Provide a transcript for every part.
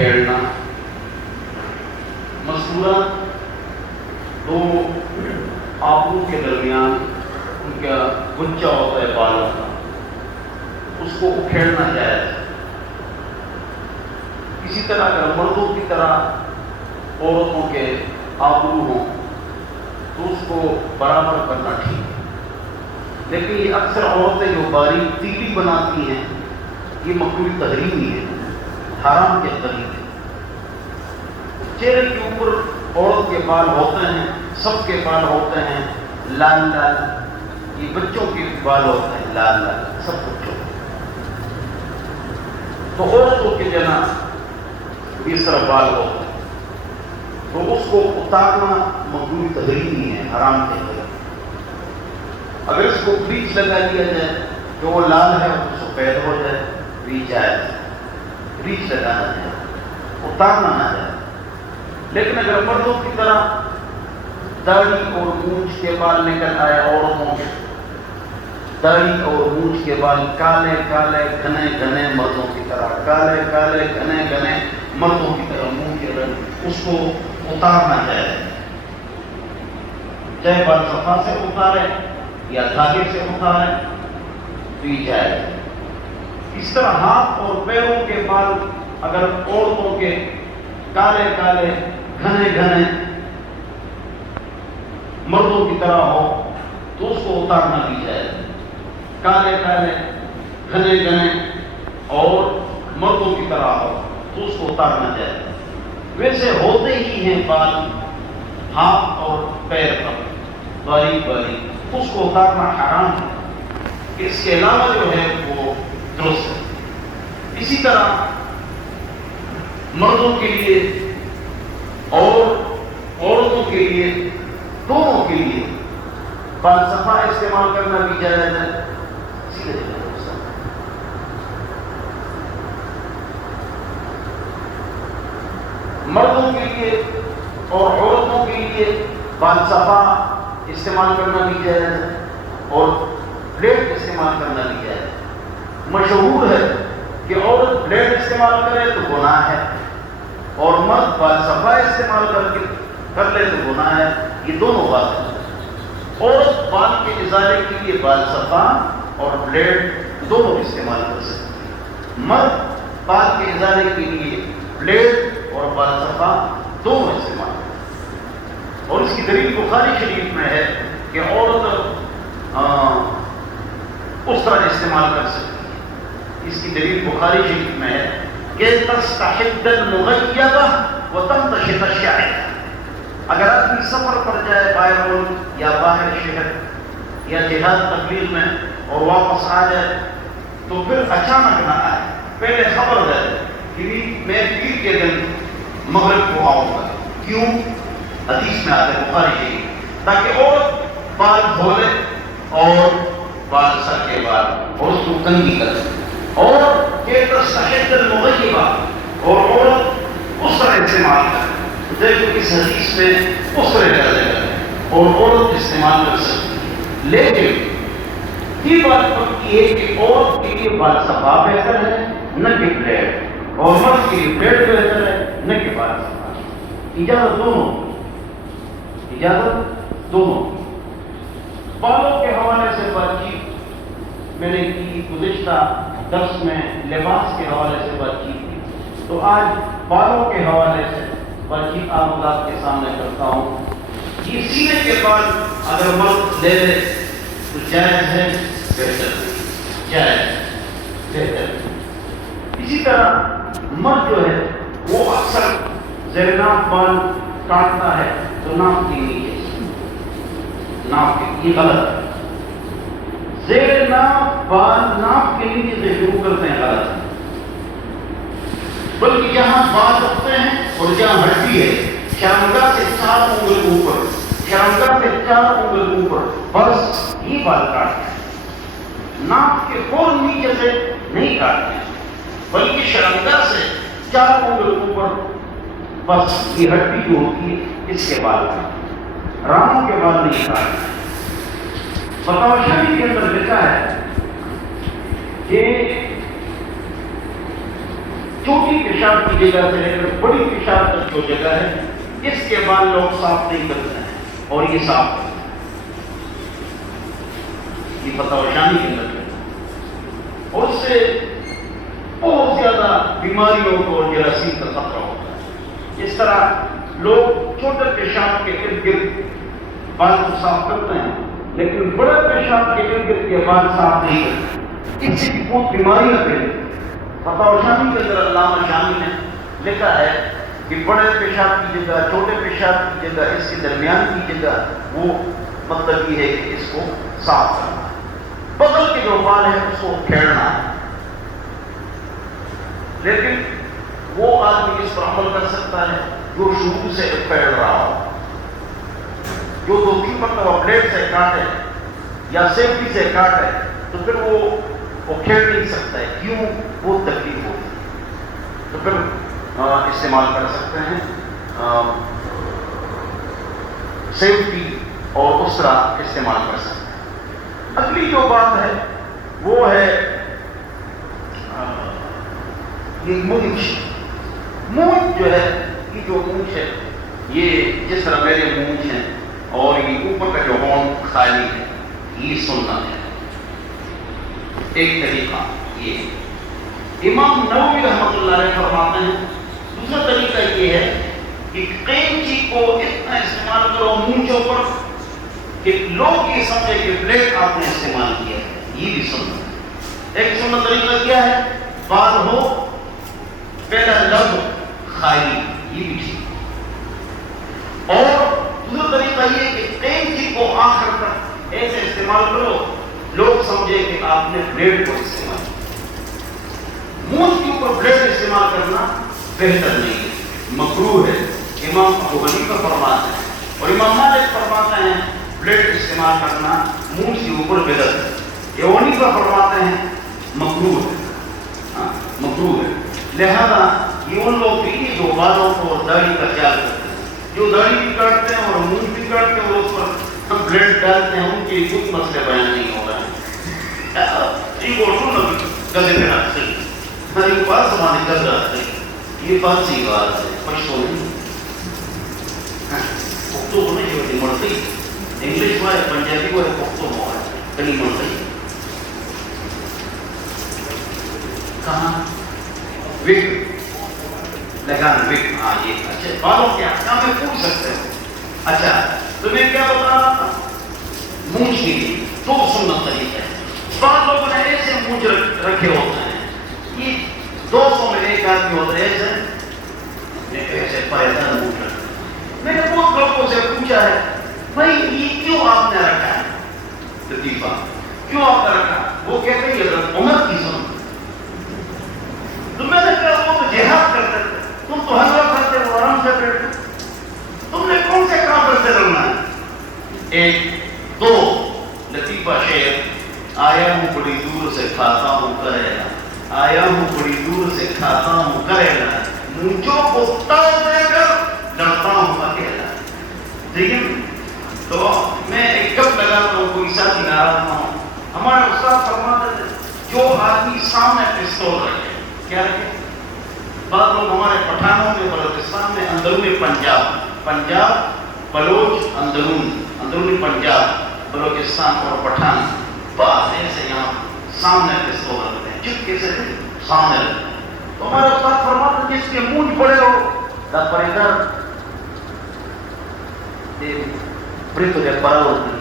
کھیلنا، مستورات دو آبرو کے درمیان ان کا گچا ہوتا ہے بالوں کا، اس کو اکھیڑنا جائز ہے۔ اسی طرح اگر مردوں کی طرح عورتوں کے آبرو ہوں تو اس کو برابر کرنا ٹھیک ہے، لیکن یہ اکثر عورتیں جو باریک تیلی بناتی ہیں یہ مکروہ تحریمی ہے، حرام کے قریب ہے۔ چہرے کے اوپر عورت کے بال ہوتے ہیں، سب کے بال ہوتے ہیں لال لال، یہ بچوں کے بال ہوتے ہیں لال لال، سب بچوں کے، تو عورتوں کے جناب اس طرح بال ہوتے ہیں تو اس کو اتارنا مکروہ تحریمی ہے، حرام کے قریب۔ اگر اس کو بلیچ لگا دیا جائے جو وہ لال ہے وہ سفید ہو جائے بھی جائز، بلیچ لگانا جائے، اتارنا نہ جائے۔ لیکن اگر مردوں کی طرح داڑھی اور مونچھ کے بال نکل آئے، عورتوں کے داڑھی اور مونچھ کے بال کالے کالے گھنے گھنے مردوں کی طرح، کالے کالے گھنے گھنے مردوں کی طرح منہ کے رنگ، اس کو اتارنا جائے، چاہے بال صفا سے اتارے یا دھاگے سے اتارے تو یہ جائے۔ اس طرح ہاتھ اور پیروں کے بال اگر عورتوں کے کالے کالے گھنے گھنے مردوں کی طرح ہو تو اس کو اتارنا بھی جائے، کالے کالے گھنے گھنے اور مردوں کی طرح ہو تو اس کو اتارنا جائے۔ ویسے ہوتے ہی ہیں بال ہاتھ اور پیر پر باریک باریک، اس کو اتارنا حرام ہے، اس کے علاوہ جو ہے وہ درست ہے۔ اسی طرح مردوں کے لیے اور عورتوں کے لیے، دونوں کے لیے بال صفا استعمال کرنا بھی جائز ہے۔ مردوں کے لیے اور عورتوں کے لیے بال صفا استعمال کرنا بھی جائز ہے اور بلیڈ استعمال کرنا بھی جائز ہے۔ مشہور ہے کہ عورت بلیڈ استعمال کرے تو گناہ ہے اور مرد بال صفا استعمال کر لے تو گناہ ہے، یہ دونوں بات ہیں۔ عورت بال کے ازالے کے لیے بال صفا اور بلیڈ دونوں استعمال کر سکتی ہے، مرد بال کے ازالے کے لیے بلیڈ اور بال صفا دونوں استعمال کر سکتی ہے۔ اور اس کی دلیل بخاری شریف میں ہے کہ عورت اس طرح استعمال کر سکتی ہے۔ اس کی دلیل بخاری شریف میں ہے کہ تستحد المغیبہ وتمتشط الشعر، اگر آدمی سفر پر جائے باہر ملک یا باہر شہر یا جہاد تبلیغ میں اور واپس آ جائے تو پھر اچانک نہ آئے، پہلے خبر دے کہ میں پیر کے دن مغرب کو آؤں گا، کیوں؟ حدیث میں آتے بخاری شریف، تاکہ عورت بال دھولے اور بال سر کے بال اور اس کو کنگھی کرے، اور کہ تستحد المغیبہ اور عورت اس طرح استعمال کرے، دیکھو اس حدیث میں اس طرح کر دے گا اور عورت استعمال کر سکتی ہے۔ لیکن یہ بات پکی ہے کہ عورت کے لیے بال صفا بہتر ہے نہ کہ بلیڈ، اور مرد کے لیے بلیڈ بہتر ہے نہ کہ بال صفا۔ اجازت دونوں، اجازت دونوں۔ بالوں کے حوالے سے بات چیت میں نے کی، گزشتہ درس میں لباس کے حوالے سے بات چیت کی، تو آج بالوں کے حوالے سے بات چیت آپ حضرات کے سامنے کرتا ہوں۔ یہ سینے کے بعد اگر مرد لے لے تو جائز ہے، بہتر جائز بہتر۔ اسی طرح مرد جو ہے وہ اکثر زیر ناف بال کاٹتا ہے تو ناف کے نیچے، ناف کے، یہ غلط ہے۔ زیر ناف بال ناف کے نیچے سے شروع کرتے ہیں، غلط ہے، بلکہ جہاں بال رکھتے ہیں اور جہاں ہڈی ہے، شرمگاہ سے 4 انگل اوپر، شرمگاہ سے 4 انگل اوپر، بس یہ بال کاٹتے ہیں، ناک کے فوراً نیچے سے نہیں کاٹتے ہیں، بلکہ شرمگاہ سے 4 انگل اوپر، بس یہ ہڈی جو ہوتی ہے اس کے بال کاٹتے، رانوں کے بال نہیں کاٹتے۔ فتاوی شریف کے اندر لکھا ہے کہ چھوٹی پیشاب کی جگہ سے لے کر بڑی پیشاب تک جو جگہ ہے اس کے بعد لوگ صاف نہیں کرتے ہیں، اور یہ صاف کرتے ہیں، یہ فتح کے اندر ہے، اور اس سے بہت زیادہ بیماریوں کو اور جراثیم کا خطرہ ہوتا ہے۔ اس طرح لوگ چھوٹے پیشاب کے ارد گرد بال کو صاف کرتے ہیں، لیکن بڑے پیشاب کے ارد گرد کے بال صاف نہیں کرتے، اس سے بہت بیماریاں پھیلتی ہیں۔ فتح کے اندر علامہ شامی نے لکھا ہے کہ بڑے پیشاب کی جگہ، چھوٹے پیشاب کی جگہ، اس کے درمیان کی جگہ، وہ مطلب یہ ہے کہ اس کو صاف کرنا ہے۔ بغل کے جو بال ہے اس کو پھیرنا ہے، لیکن وہ آدمی اس پر عمل کر سکتا ہے جو شروع سے پھیل رہا ہو، جو 2-3 مرتبہ بلیڈ سے کاٹے یا سیفٹی سے کاٹے تو پھر وہ کھیل نہیں سکتا ہے، کیوں؟ وہ تکلیف ہوتی ہے، تو پھر استعمال کر سکتے ہیں سیفٹی، اور اس طرح استعمال کر سکتے ہیں۔ اگلی جو بات ہے وہ ہے یہ مونچھ جو ہے، یہ جو مونچھ ہے، یہ جس طرح میرے مونچھ ہیں اور یہ اوپر کا جو ہون خالی ہے، یہ سننا ہے۔ ایک طریقہ یہ امام نووی رحمۃ اللہ علیہ فرماتے ہیں۔ دوسرا طریقہ یہ ہے کہ قینچی کو اتنا استعمال کرو مونچھوں پر کہ لوگ یہ سمجھے کہ بلیڈ آپ نے استعمال کیا ہے، یہ بھی سنت۔ ایک سنت طریقہ کیا ہے؟ بال ہو، پہلا لب خالی، یہ بھی ٹھیک۔ اور دوسرا طریقہ یہ کہ قینچی کو آخر تک ایسے استعمال کرو لوگ سمجھے کہ آپ نے بلیڈ کو استعمال کیا۔ مونچھ کے اوپر بلیڈ استعمال کرنا بہتر نہیں ہے، مکروہ ہے۔ امام ابو حنیفہ فرماتے ہیں اور امام مالک فرماتے ہیں بلیڈ استعمال کرنا مونچھ کے اوپر بدعت ہے۔ ابو حنیفہ فرماتے ہیں مکروہ ہے، مکروہ ہے۔ لہذا یہ ان لوگ بھی جو بالوں کو اور داڑھی کا خیال کرتے ہیں، جو داڑھی بھی کاٹتے ہیں اور مونچھ بھی کاٹتے ہیں اور اس پر بلیڈ ڈالتے ہیں، ان کے کچھ مسئلے بیان نہیں ہو رہے ہیں۔ یہ بولوں نا گلے پہ رکھتے ہیں، یہ بات زمانے کر رہتے ہیں، یہ بات سی بات ہے، پشتو نہیں، پختو کو نہیں ہوتی مرتی، انگلش میں پنجابی کو ہے، پختو میں ہے، کہیں مرتی کہاں وک لگانا، وک، ہاں یہ اچھا بالوں کے احکام میں پوچھ سکتے ہو۔ اچھا تو میں کیا بتا رہا تھا؟ مونچھ کے لیے دو سنت طریقے ہیں۔ بعض لوگوں نے ایسے مونچھ رکھے ہوتے ہیں، یہ 200 میں ایک آدمی ہوتا ہے ایسے پریشان مونچھ رکھتے ہیں۔ میں نے بہت لوگوں سے پوچھا ہے بھائی یہ کیوں آپ نے رکھا ہے لطیفہ، کیوں آپ نے رکھا؟ وہ کہتے ہیں یہ عمر کی سنت۔ تو میں نے کہا وہ تو جہاد کرتے تھے، تم تو حلوہ کرتے ہو، آرام سے بیٹھتے، تم نے کون سے کام سے لڑنا ہے؟ ایک دو لطیفہ شعر، آیا ہوں بڑی دور سے کھاتا ہوں کریلا، آیا ہوں بڑی دور سے کھاتا ہوں کریلا، مونچھوں کو تاؤ دے کر لڑتا ہوں اکیلا۔ ٹھیک ہے، تو میں ایک گپ لگاتا ہوں، کوئی ساتھی ناراض نہ ہو۔ ہمارے استاد فرماتے تھے جو آدمی سامنے پستول رکھے، کیا رکھے؟ بعض لوگ ہمارے پٹھانوں میں بلوچستان میں اندرون پنجاب بلوچ اندرونی پنجاب بلوچستان اور پٹھان بعض ایسے یہاں سامنے پستول رکھتے ہیں، چپکے سے سامنے رکھتے ہیں۔ تو ہمارے استاد فرماتے جس کے مونچھ بڑے ہو دا پریدار پریتو دے پراورتی،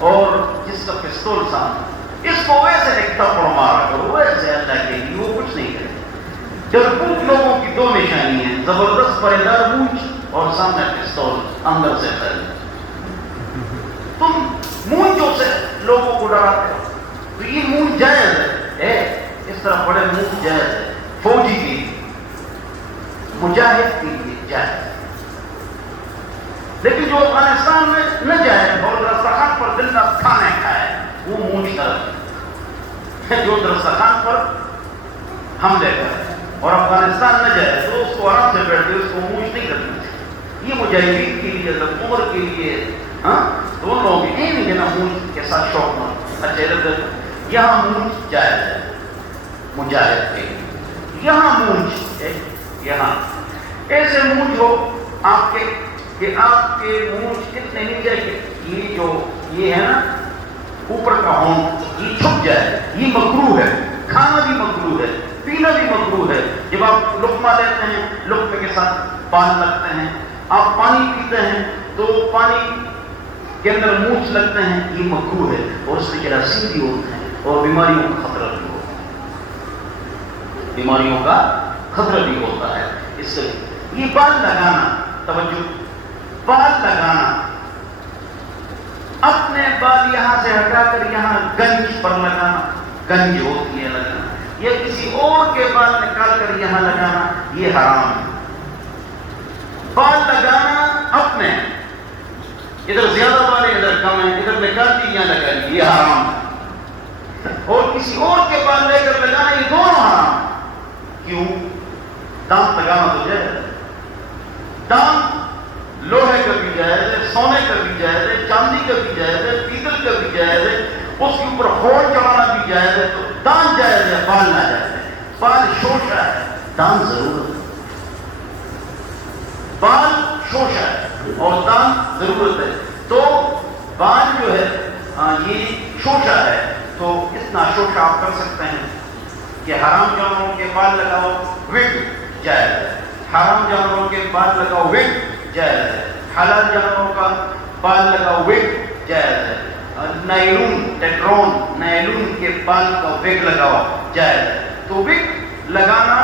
اور جس کا پستول سامنے، اس کو ویسے ایک تھپڑ مارا کرو، ویسے اللہ کے لیے، وہ کچھ نہیں کرے۔ ڈرپوک لوگوں کی دو نشانی ہیں، زبردست پریدار مونچھ اور سامنے پستول اندر سے خرید۔ تم مونچھوں سے لوگوں کو ڈراتے ہو، تو یہ مونچھ جائز ہے، اس طرح بڑے مونچھ جائز ہے، فوجی کے لیے، مجاہد کے لیے جائز ہے۔ لیکن جو افغانستان میں نہ جائز اور دسترخوان پر دن رات کھانے کھائے، وہ مونچھ کرے، جو دسترخوان پر حملے کرے اور افغانستان نہ جائے تو اس کو آرام سے بیٹھتے، اس کو مونچھ نہیں کرنی چاہیے۔ یہ مجاہدین کے لیے، عمر کے لیے، دونوں لوگ نہیں نا مونچھ کے ساتھ شوق نہ۔ اچھا یہاں مونچھ جائز ہے مجاہد کے لیے، یہاں مونچھ یہاں ایسے مونچھ ہو آپ کے کہ آپ کے مونچھ اتنے نیچے کہ یہ ہے نا اوپر کا ہونٹ یہ چھپ جائے، یہ مکروہ ہے، کھانا بھی مکروہ ہے، پینا بھی مکروہ ہے۔ جب آپ لقمہ لیتے ہیں لقمے کے ساتھ بال لگتے ہیں، آپ پانی پیتے ہیں تو پانی کے اندر مونچھ لگتے ہیں، یہ مکروہ ہے اور اس سے جراثیم بھی ہوتے ہیں اور بیماریوں کا خطرہ بھی ہوتا ہے، بیماریوں کا خطرہ بھی ہوتا ہے۔ اس سے یہ بال لگانا، توجہ، بال لگانا، اپنے بال یہاں سے ہٹا کر یہاں گنج پر لگانا، گنج ہوتی ہے لگانا، یا کسی اور کے بال نکال کر یہاں لگانا، یہ حرام ہے۔ بال لگانا اپنے، ادھر زیادہ بال ہے ادھر کم ہے، ادھر نکال دی یہاں لگا لی، یہ حرام ہے۔ اور کسی اور کے بال لے کر لگانا، یہ دونوں حرام ہے۔ کیوں؟ دانت لگانا تو جائز ہے، دانت لوہے کا بھی جائز ہے، سونے کا بھی جائز ہے، چاندی کا بھی جائز ہے، پیتل کا بھی جائز ہے، اس کے اوپر خور چڑھانا بھی جائز ہے، تو دانت جائز ہے، بال نہ جائز ہے۔ بال شوشہ ہے، دانت ضرورت ہے۔ بال شوشہ ہے اور دانت ضرورت ہے، تو بال جو ہے یہ شوشہ ہے، تو اتنا شوشہ آپ کر سکتے ہیں کہ حرام جانوروں کے بال لگاؤ، وگ جائز ہے، حرام جانوروں کے بال لگاؤ، وگ جائز ہے، حلال جانوروں کا بال لگاؤ، وگ جائز ہے، نائلون، ٹیٹرون، نائلون کے بال کا وگ لگاؤ جائز ہے۔ تو وگ لگانا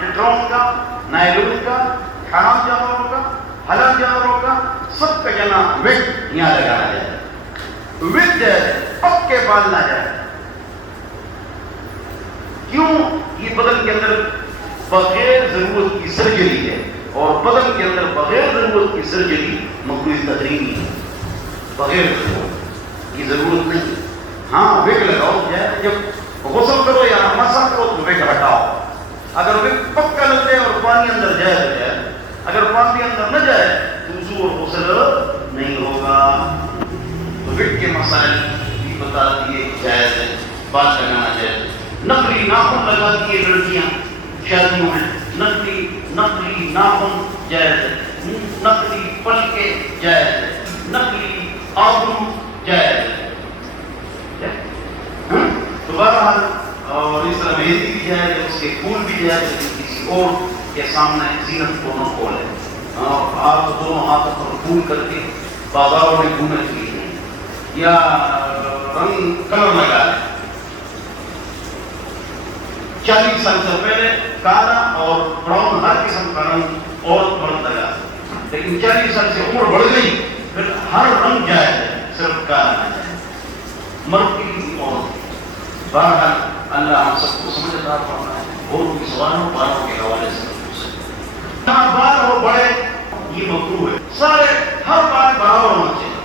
ٹیٹرون کا، نائلون کا، حرام جانوروں کا، حلال جانوروں کا، سب کا جنا وگ یہاں لگانا جائے، وگ جائز ہے، پکے بال نہ جائے۔ کیوں؟ یہ بدن کے اندر بغیر ضرورت کی سرجری ہے، اور بدن کے اندر بغیر ضرورت کی سرجری مکروہ تحریمی ہے، بغیر ضرورت کی ضرورت نہیں۔ ہاں وگ لگاؤ جائے، جب غسل کرو یا مسح کرو تو وگ ہٹاؤ، اگر وگ پکا لگ جائے اور پانی اندر جائے تو جائے، اگر پانی اندر نہ جائے تو وضو اور غسل نہیں ہوگا۔ تو وگ کے مسائل بھی بتا دیے، جائز ہے، بال لگانا جائز۔ نقلی ناخن لگاتی ہے لڑکیاں شادیوں میں، نقلی ناخن جائز ہے، نقلی پلکے جائز ہے، نقلی آبرو جائز ہے۔ تو بہرحال اور اس طرح مہندی بھی جائز ہے، اس کے پھول بھی جائز ہے، کسی اور کے سامنے زینت کو نہ کھولے۔ آپ دونوں ہاتھوں پر پھول کر کے بازاروں میں گھومنے کے لیے یا رنگ کلر لگا لیں۔ 40 سال سے پہلے کالا اور براؤن ہر قسم کا رنگ اور مرد لگا، لیکن 40 سال سے عمر بڑھ گئی، پھر ہر رنگ جائز ہے، صرف کالا نہ جائے، مرد کی عورت۔ بہرحال اللہ ہم سب کو سمجھدار فرمائے، اور کی سوالوں باروں کے حوالے سے جہاں بال ہو بڑے یہ مکروہ ہے، سارے ہر بال برابر ہونا چاہیے،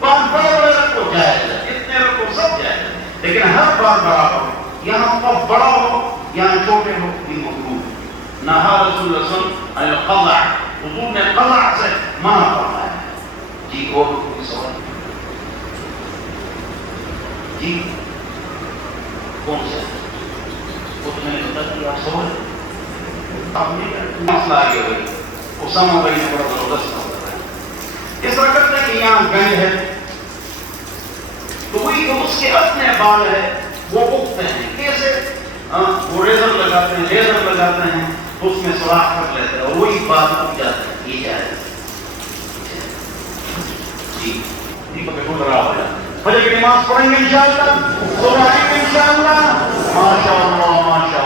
بال بڑے بڑے رکھو جائز ہے، اتنے رکھو سب جائز ہے، لیکن ہر بال برابر ہو، یہاں پف بڑا ہو یہاں چھوٹے ہو، یہ مکروہ ہے۔ نہا رسول اللہ صلی اللہ علیہ وسلم عن القضع، حضور نے قضع سے منع فرمایا ہے۔ جی اور کوئی سوال؟ جی کون سے؟ وہ تو میں نے بتا دیا، سوال مسئلہ آگے ہوئی، اسامہ بھائی نے بڑا زبردست کام کرا ہے۔ اس طرح کرتے ہیں کہ یہاں گنج ہے تو وہی جو اس کے اپنے بال ہے وہ اگتے ہیں، کیسے؟ وہ ریزر لگاتے ہیں، لیزر لگاتے ہیں تو اس میں سوراخ کر لیتے ہیں اور وہی بال اگ جاتے ہیں، یہ جائے جی جی پہ کھل رہا ہو جائے۔ فجر کی نماز پڑھیں گے انشاءاللہ، صبح آئیں گے انشاءاللہ، ماشاءاللہ ماشاءاللہ۔